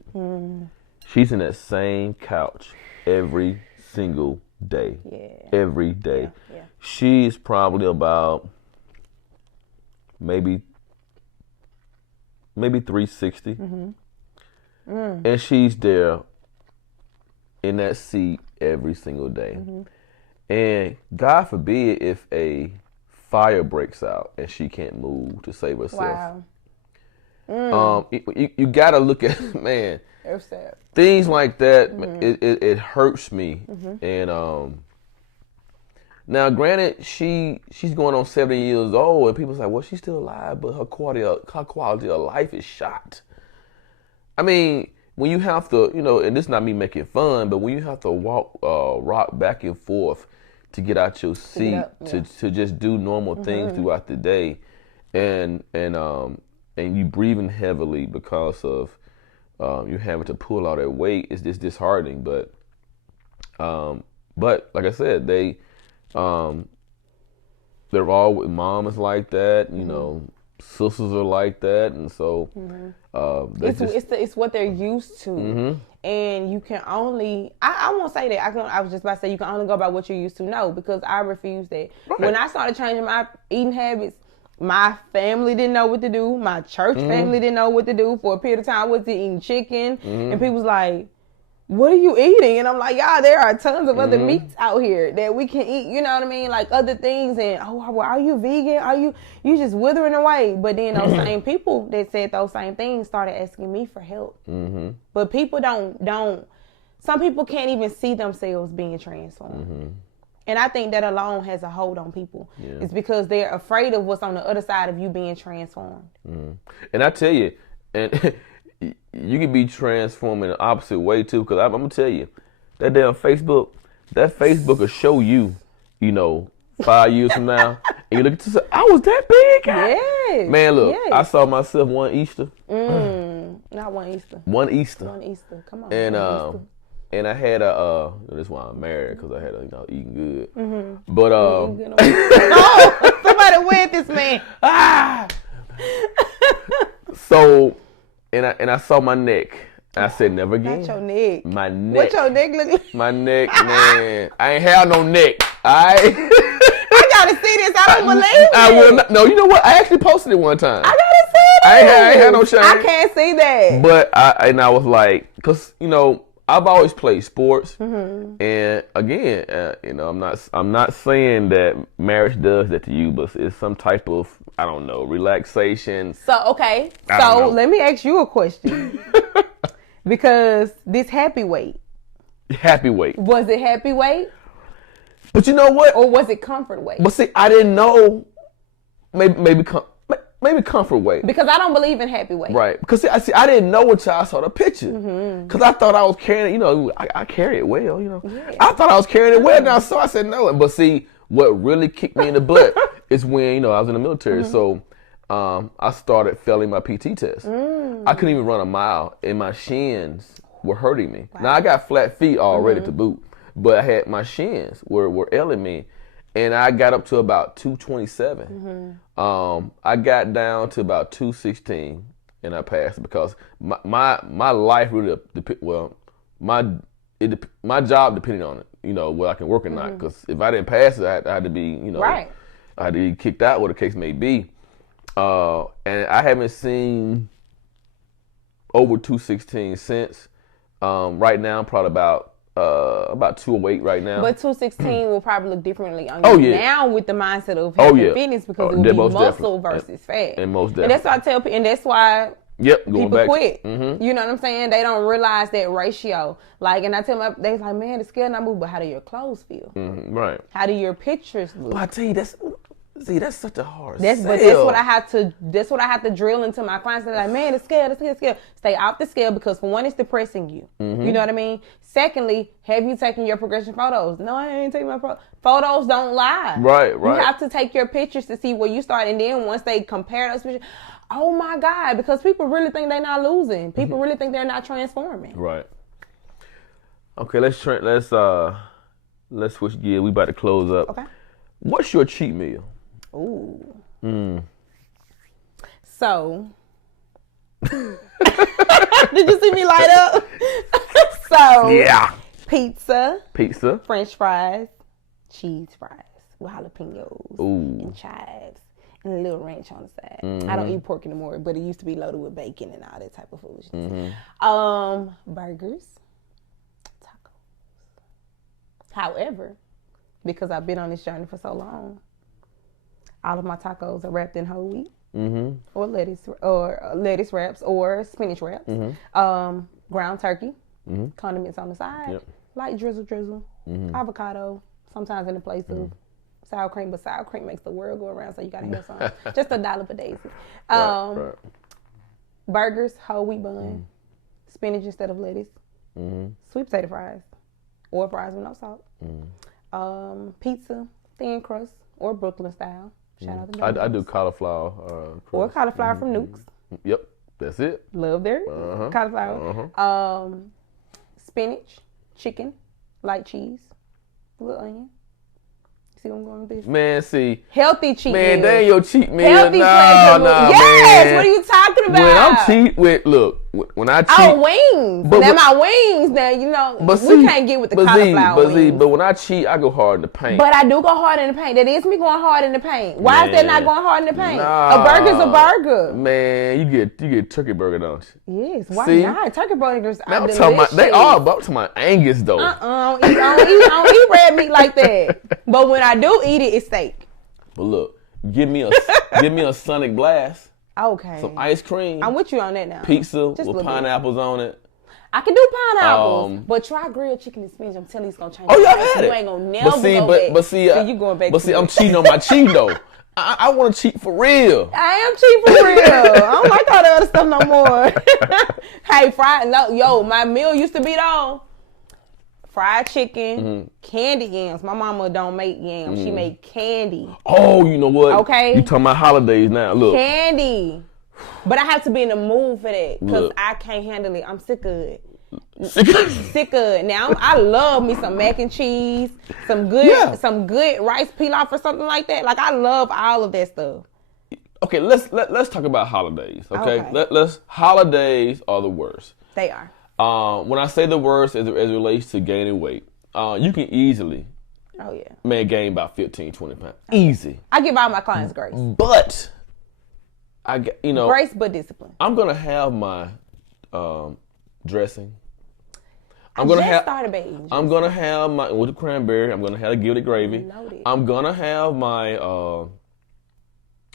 she's in that same couch every single day. Yeah. Every day. Yeah. She's probably about maybe 360. And she's there in that seat every single day. And God forbid if a fire breaks out and she can't move to save herself. Wow. You gotta look at, man, it's sad. Things like that, it hurts me. And now granted, she's going on 70 years old, and people say, well, she's still alive, but her quality of life is shot. I mean, when you have to, and this is not me making fun, but when you have to rock back and forth to get out your seat, to just do normal things throughout the day, and you breathing heavily because of you having to pull all that weight, it's just disheartening. But like I said, they're all with moms like that, sisters are like that, and so it's what they're used to, and you can only I won't say that. I was just about to say you can only go by what you're used to. No, because I refuse that. Right. When I started changing my eating habits, my family didn't know what to do. My church family didn't know what to do. For a period of time, I was eating chicken, and people was like, what are you eating? And I'm like, y'all, there are tons of other meats out here that we can eat, you know what I mean? Like other things. And, are you vegan? Are you just withering away? But then those same people that said those same things started asking me for help. But people don't, some people can't even see themselves being transformed. And I think that alone has a hold on people. Yeah. It's because they're afraid of what's on the other side of you being transformed. And I tell you, and you can be transformed in the opposite way too, because I'm gonna tell you, that damn Facebook will show you, 5 years from now, and you look at yourself, I was that big. Yes. Man, look, I saw myself one Easter. Not one Easter. One Easter. One Easter. Come on. And I had this is why I'm married, because I had eating good. But somebody with this man. So. And I saw my neck. I said, never again. Not your neck. My neck. What your neck look like? My neck, man. I ain't have no neck. I gotta see this. I don't believe it. I will not. No, you know what? I actually posted it one time. I gotta see this. I ain't had no shame. I can't see that. But I was like, because, I've always played sports. And again, I'm not saying that marriage does that to you, but it's some type of, I don't know, relaxation. So, okay. So let me ask you a question. Because this happy weight. Happy weight. Was it happy weight? But you know what? Or was it comfort weight? But see, I didn't know. Maybe comfort weight. Because I don't believe in happy weight. Right. Because see, I didn't know until I saw the picture. Because I thought I was carrying it, I carry it well, Yeah. I thought I was carrying it well, and I said no. But see, what really kicked me in the butt is when, I was in the military. So I started failing my PT test. I couldn't even run a mile, and my shins were hurting me. Wow. Now, I got flat feet already to boot, but I had my shins were ailing me. And I got up to about 227. I got down to about 216, and I passed because my life really my job depended on it. Whether I can work or not. Because if I didn't pass it, I had to be right. I had to be kicked out, whatever the case may be. And I haven't seen over 216 since. Right now, I'm probably about 208 right now. But 216 will probably look differently on you now with the mindset of health and fitness, because it will be muscle versus fat. And most definitely. And that's why I tell people, and that's why Yep, going people back. quit. You know what I'm saying? They don't realize that ratio. Like, and I tell them, they like, man, the scale not move, but how do your clothes feel? Right. How do your pictures look? But I tell you, that's such a hard But that's what I have to drill into my clients. They're like, man, the scale. Stay off the scale because for one, it's depressing you. You know what I mean? Secondly, have you taken your progression photos? No, I ain't taking my photos. Don't lie. Right. You have to take your pictures to see where you start, and then once they compare those pictures, oh my God, because people really think they're not losing. People really think they're not transforming. Right. Okay, let's switch gears. We about to close up. Okay. What's your cheat meal? Ooh. So, did you see me light up? So, yeah. Pizza, French fries, cheese fries with jalapenos Ooh. and chives and a little ranch on the side. I don't eat pork anymore, but it used to be loaded with bacon and all that type of foolishness. Burgers, tacos. However, because I've been on this journey for so long, all of my tacos are wrapped in whole wheat or lettuce wraps or spinach wraps. Ground turkey, condiments on the side, light drizzle, avocado, sometimes in the place of sour cream, but sour cream makes the world go around, so you gotta have some. Just $1 per daisy. Right. Burgers, whole wheat bun, spinach instead of lettuce, sweet potato fries, or fries with no salt. Pizza, thin crust, or Brooklyn style. Shout out to I do cauliflower. or cauliflower from Nukes. Yep, that's it. Love their cauliflower. Spinach, chicken, light cheese, little onion. See what I'm going with this? Man, see. Healthy cheat meal. Man, that ain't your cheat meal. Healthy Nah, yes, man. what are you talking about? When I'm cheat with, look, when I cheat. Oh, wings. Now my wings, now, you know, we can't get with the cauliflower wings. But when I cheat, I go hard in the paint. But I do go hard in the paint. That is me going hard in the paint. Why is that not going hard in the paint? Nah, a burger's a burger. Man, you get turkey burger, don't you? Yes, why not? Turkey burgers are delicious. They are, but I'm talking about Angus, though. I don't eat red meat like that. But when I do eat it, it's steak. But look, give me a Sonic Blast. Okay. Some ice cream. I'm with you on that now. Pizza with pineapples on it. I can do pineapples, but try grilled chicken and spinach. I'm telling you, it's gonna change. Oh, y'all had it. You ain't gonna never go back. So you going back. But see, I'm cheating on my cheat though. I want to cheat for real. I am cheating for real. I don't like all the other stuff no more. Hey, my meal used to be though. Fried chicken, candy yams. My mama don't make yams. She make candy. Oh, you know what? Okay. You talking about holidays now. Look. Candy. But I have to be in the mood for that because I can't handle it. I'm sick of it. Sick of it. Now, I love me some mac and cheese, some good rice pilaf or something like that. Like, I love all of that stuff. Okay, let's talk about holidays, okay? Holidays are the worst. They are. When I say the worst as it relates to gaining weight, you can easily gain about 15, 20 pounds. Easy. I give all my clients grace. But grace but discipline. I'm gonna have my dressing. I'm gonna have my with the cranberry. I'm gonna have the gilded gravy. Loaded. I'm gonna have my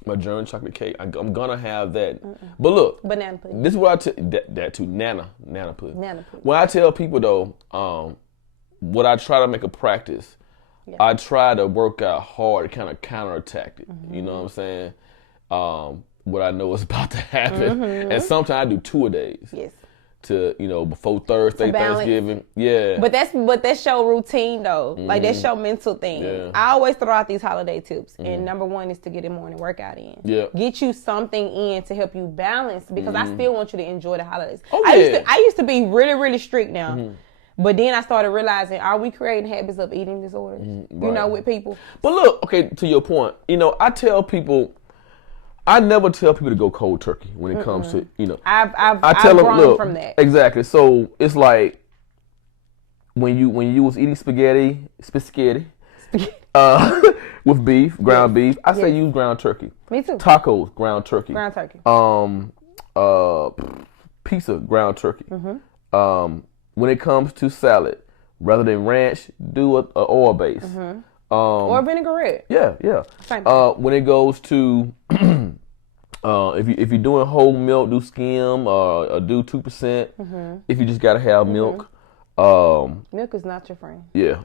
my German chocolate cake. I'm gonna have that. But look, banana pudding. This is what I tell that too. Nana pudding. Nana pudding. When I tell people though, what I try to make a practice, I try to work out hard to kind of counterattack it. You know what I'm saying? What I know is about to happen, and sometimes I do 2 a days. Yes. To before Thursday, Thanksgiving, But that's your routine though. Like that's your mental thing. Yeah. I always throw out these holiday tips, and number one is to get a morning workout in. Yeah. Get you something in to help you balance because I still want you to enjoy the holidays. Oh, I used to be really really strict now. But then I started realizing, are we creating habits of eating disorders? Right. With people. But look, okay, to your point, I tell people. I never tell people to go cold turkey when it comes to, I've grown from that. Exactly. So it's like when you was eating spaghetti with beef, ground beef, I say use ground turkey. Me too. Tacos, ground turkey. Ground turkey. Pizza, ground turkey. When it comes to salad, rather than ranch, do a oil base. Or vinaigrette. Yeah. Same. When it goes to If you're doing whole milk, do skim or do 2%. If you just gotta have milk. Milk is not your friend. Yeah,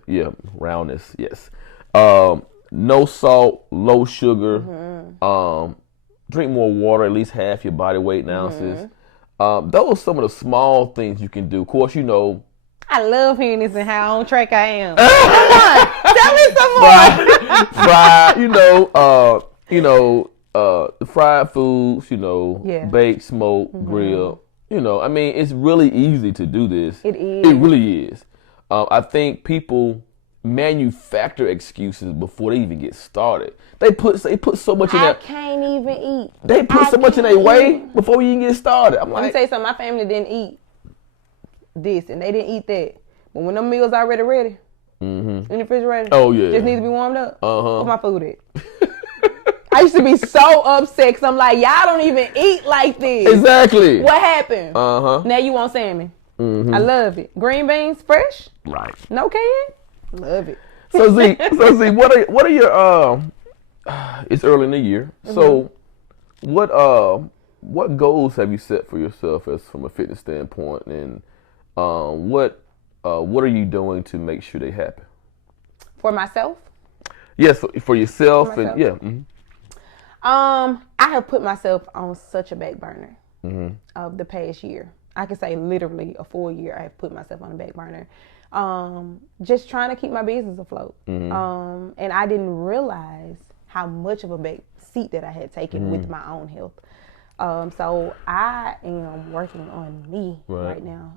roundness, yes. No salt, low sugar. Drink more water, at least half your body weight in ounces. Those are some of the small things you can do. Of course, you know. I love hearing this and how on track I am. Come on, tell me some more. Fried, the fried foods, bake, smoke, grill. I mean, it's really easy to do this. It is. It really is. I think people manufacture excuses before they even get started. They put so much in I that. can't even eat. They put so much in their way before you even get started. I'm Let me like, tell you something. My family didn't eat this and they didn't eat that. But when them meals already ready, in the refrigerator, just need to be warmed up. Where's my food at? I used to be so upset because I'm like, y'all don't even eat like this. Exactly. What happened? Now you want salmon. I love it. Green beans, fresh. Right. No can. Love it. So Z, what are your it's early in the year. So what goals have you set for yourself as from a fitness standpoint, and what are you doing to make sure they happen? For myself? Yes, for yourself. For myself. And I have put myself on such a back burner of the past year. I can say literally a full year I have put myself on a back burner. Just trying to keep my business afloat. And I didn't realize how much of a back seat that I had taken with my own health. So I am working on me right now.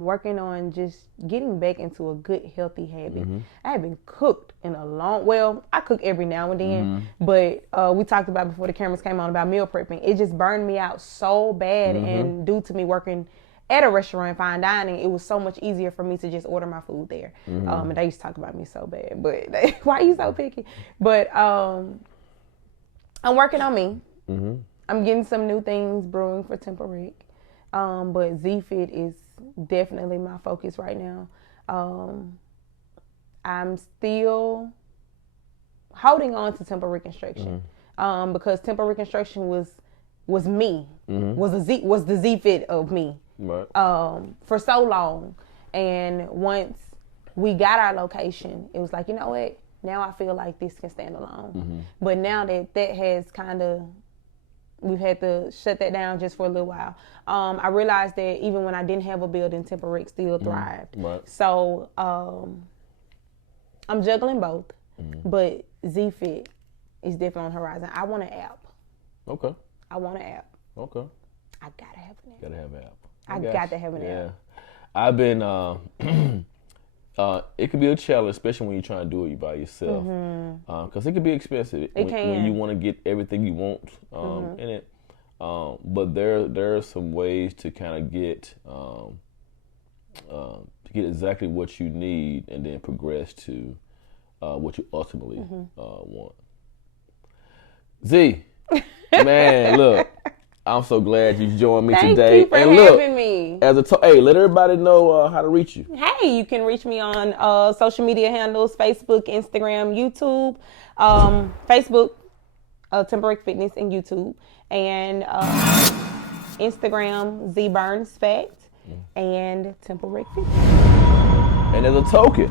Working on just getting back into a good, healthy habit. I haven't cooked in a I cook every now and then, but we talked about before the cameras came on about meal prepping. It just burned me out so bad, and due to me working at a restaurant, fine dining, it was so much easier for me to just order my food there. And they used to talk about me so bad, but why are you so picky? But I'm working on me. I'm getting some new things brewing for Temporic. But Z-Fit is definitely my focus right now. I'm still holding on to temple reconstruction because temple reconstruction was me, was the Z-Fit of me for so long. And once we got our location, it was like, you know what? Now I feel like this can stand alone. But now that has kind of, we've had to shut that down just for a little while. I realized that even when I didn't have a building, Temporic still thrived. So I'm juggling both, but Z-Fit is definitely on the horizon. I want an app. Okay. I want an app. Okay. I gotta have an app. Gotta have an app. I got to have an app. I've been, it could be a challenge, especially when you're trying to do it by yourself. Because it could be expensive when you want to get everything you want in it. But there are some ways to kind of get exactly what you need and then progress to what you ultimately want. Z, man, look. I'm so glad you joined me today. Thank you for having me. Hey, let everybody know how to reach you. Hey, you can reach me on social media handles: Facebook, Instagram, YouTube. Facebook, Temporic Fitness, and YouTube, and Instagram, Z Burns Fact, and Temporic Fitness. And as a token,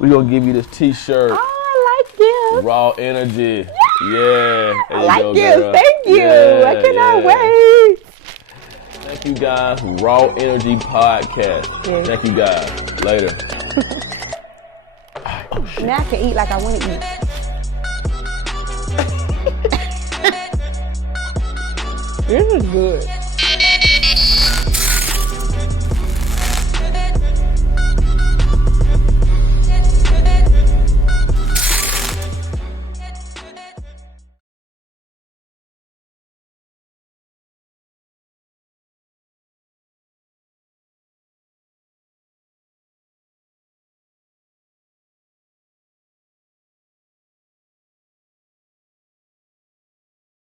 we're gonna give you this T-shirt. Oh, I like this. Raw energy. Yeah. I like this. Thank you. I cannot wait. Thank you guys. Raw Energy Podcast. Yes. Thank you guys. Later. Now I can eat like I want to eat. This is good.